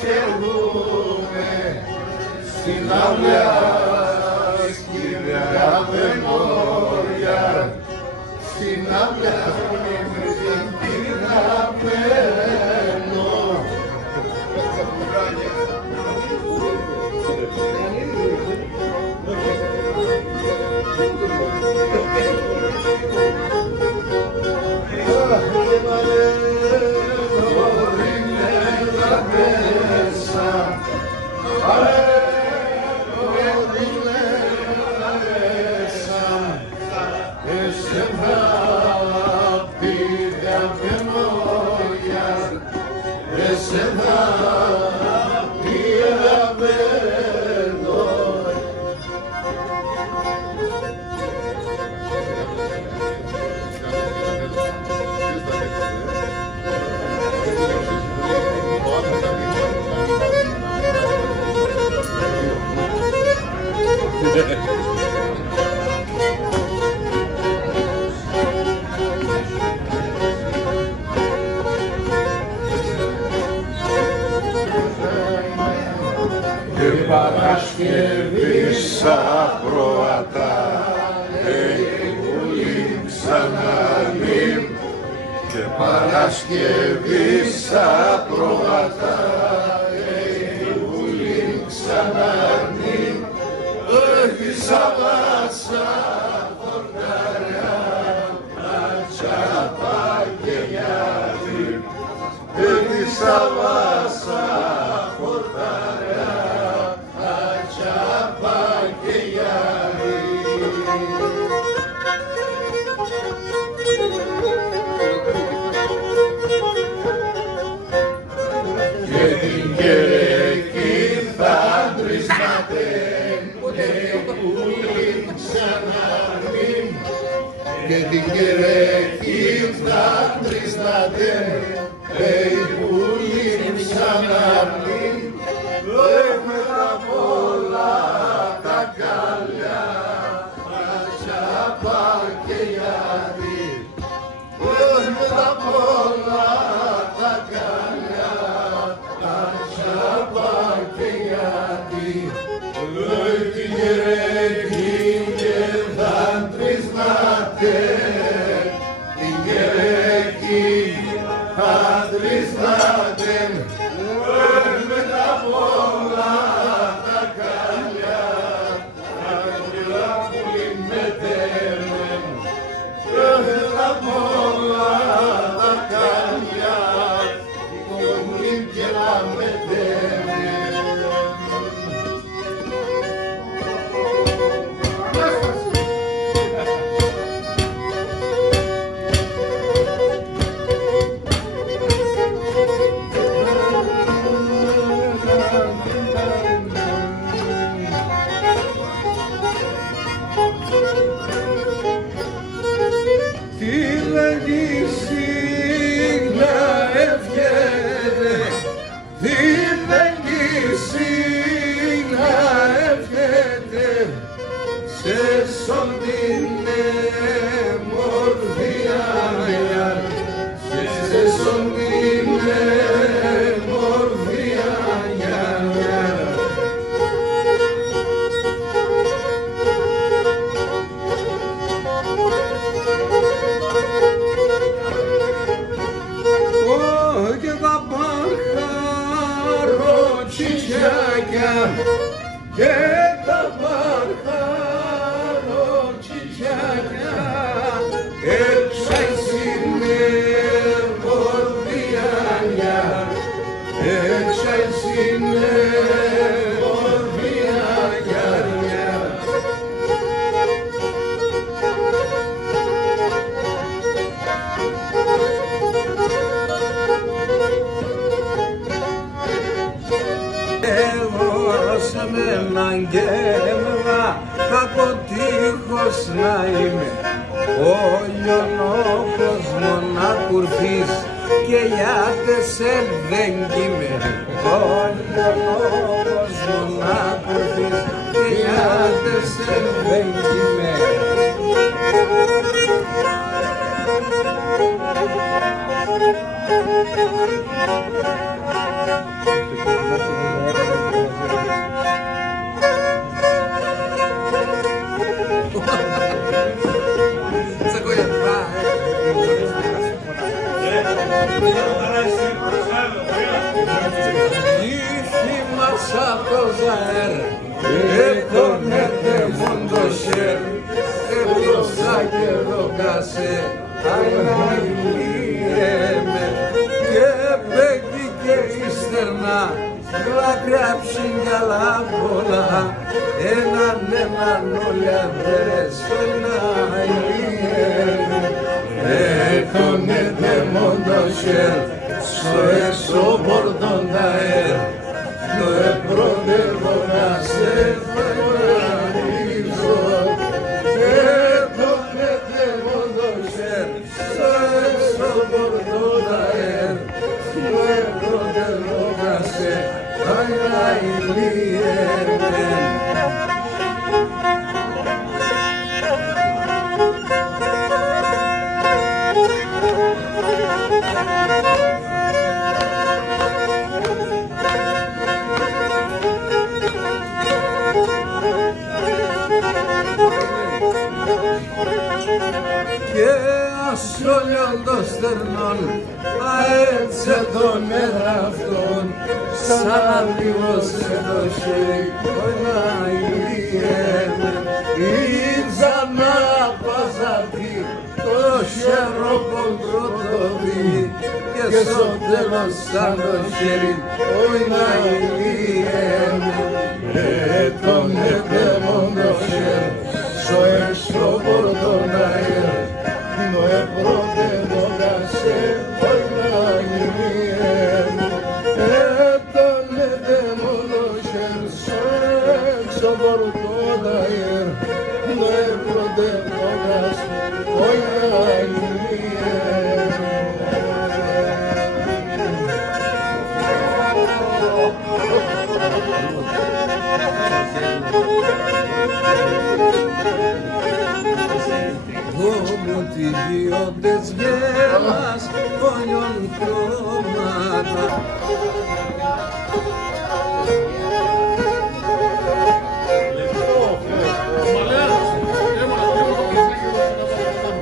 σχεδούμε στην αυλιά, στην αγαπημόρια, στην αυλιά με την πειραγμένο. Παρασκευής ακροατά έχει πουλή ξαναλύμ και Παρασκευής ακροατά έχει πουλή ξαναλύμ έχει σαβάσα φορτάρια ατσάπα και γιάδι έχει σαβάσα φορτάρια και την Κερκή θα τρισματέν και πουλήν ξαναρμήν και την Κερκή θα τρισματέν και πουλήν ξαναρμήν έχουμε τα πολλά τα καλιά ατσάπα και γιάδι έχουμε τα πολλά τα καλιά ατσάπα και γιάδι την Κερκή και δαντρίσμαται την Κερκή δαντρίσμαται έχουμε τα πολλά τα καλιά αγγελά πουλήν μετέμεν έχουμε τα πολλά τα καλιά πουλήν και να μετέμεν. Και τα παρχαρότσιτσάκια έξα είναι μορφιάνια έξα είναι μορφιάνια. Με έναν γέμνα από τείχος να είμαι ο λιονόκοσμο να κουρφείς και γιάτες δεν είμαι ο λιονόκοσμο να κουρφείς και γιάτες δεν είμαι. Ήθη μας απ' το ζαέρ, τον έρθεμον το σέρ, έπλωσα και ροκάσε, αγναγλίεμαι, και παίκτη και ύστερνα, δάκρυα ψυγιαλά πολλά, έναν όλοι αδέρες, αγναγλίεμαι, τον έρθεμον το σέρ, στο έξω πορτον τα έρ, το επρόδευο να σε φαγανίζω, τον έφευο το σέρ, στο έξω πορτον τα έρ, το επρόδευο να σε φαγανίζω. Και ασόλιον των στερνών αέτσε τον εδαφτόν, σαν αντίγωσε το σέικο να ηλίεμαι, ήτζα να παζαρθεί το χέρο κοντροτοδί, και στο τέλος σαν το χέρι όχι να ηλίεμαι, τον εδέμον το χέρι, στο έξω πορτον αέρ, το επρόδευο να σε φαγανίζω, τον εδέμον το χέρι, στο έξω πορτον αέρ, το επρόδευο να σε φαγανίζω. Ομοτιδιώτες γέλας, όλιον χρώματα.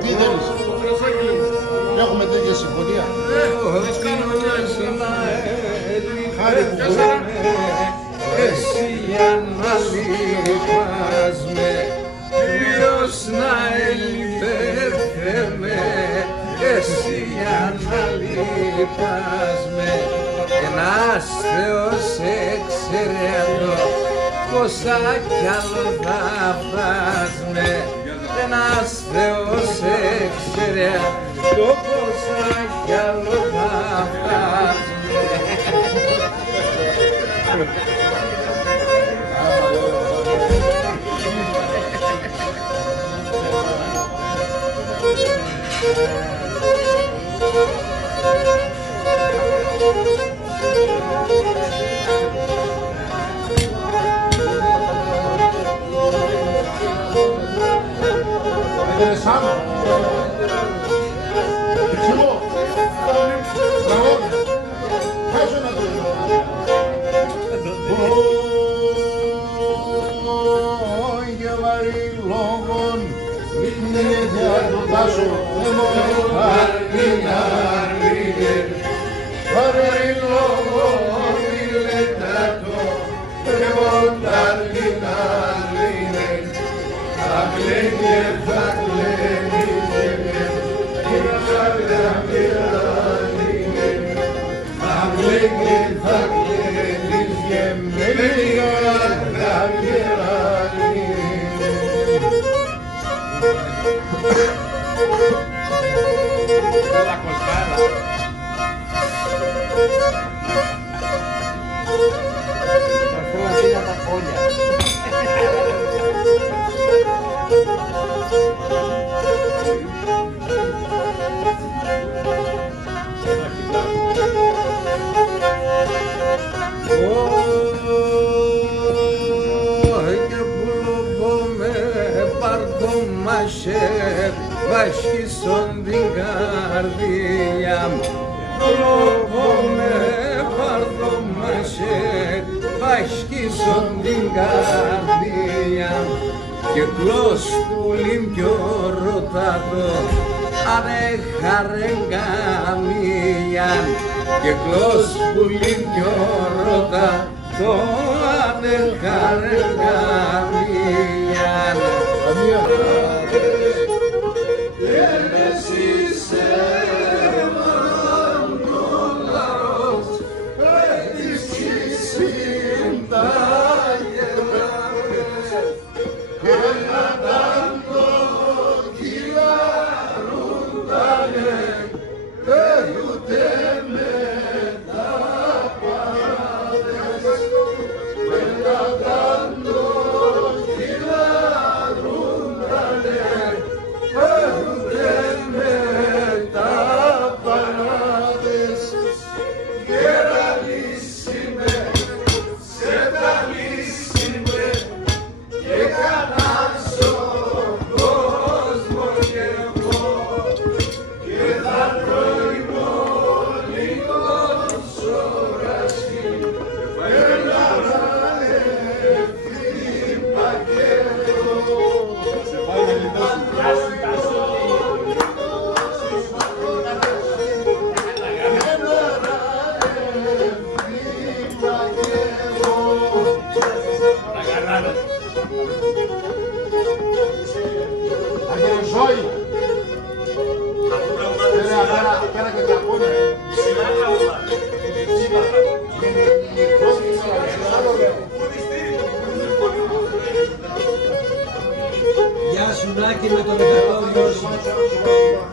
Τι θέλεις, έχουμε τέτοια συμφωνία. Εσύ για να λυπάσαι, ποιος να ελπεύθεμαι, εσύ για να λυπάσαι, ένας Θεός έξερε αυτό, πόσα κι άλλο θα φτάσμε, ένας Θεός έξερε αυτό, πόσα κι άλλο θα φτάσμε. Interesado. Chico, Ramón, eso no te digo. Για βαρύ λόγων, είναι για το τάσο, βαρύ λόγων, είναι τάτο, θα κλαίγε, θα κλαίγε, θα κλαίγε, θα κλαίγε, με λίγα θα γεράνει. La colgada. Βάσκησον την καρδιά μου, λόγομαι πάρδο μασέρ, βάσκησον την καρδιά μου, και κλώς του λιμπιό ρωτάτο, ανεχαρεγγαμίαν και κλός που λύνει ρώτα το ανεχαρεγγαμίαν. Γεια σου Νάκη με τον Εβδομάδιο σου.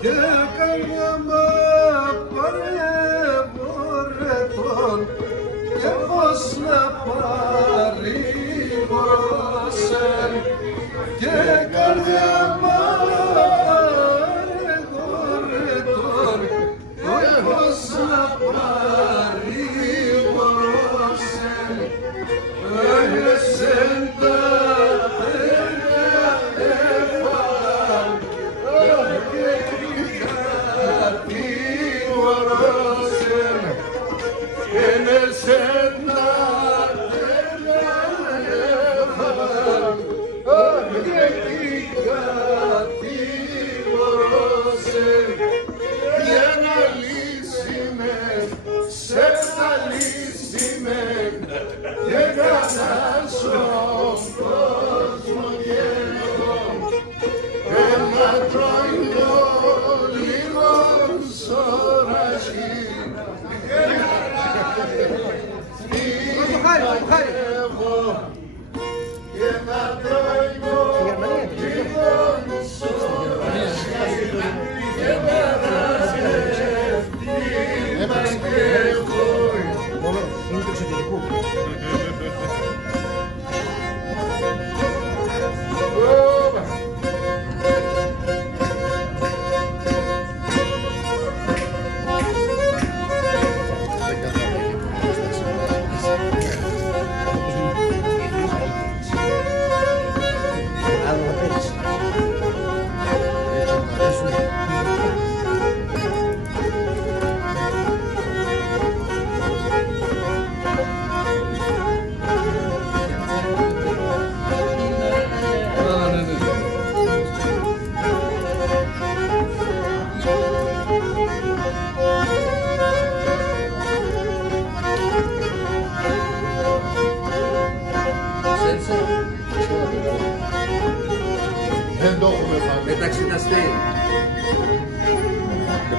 Και καλιά μα παρεμβορετών και πως να παρηγορώσεν και καλιά μα παρεμβορετών και πως να παρηγορώσεν εσεν τα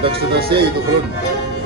μεταξύ τα αστέη του χρόνου.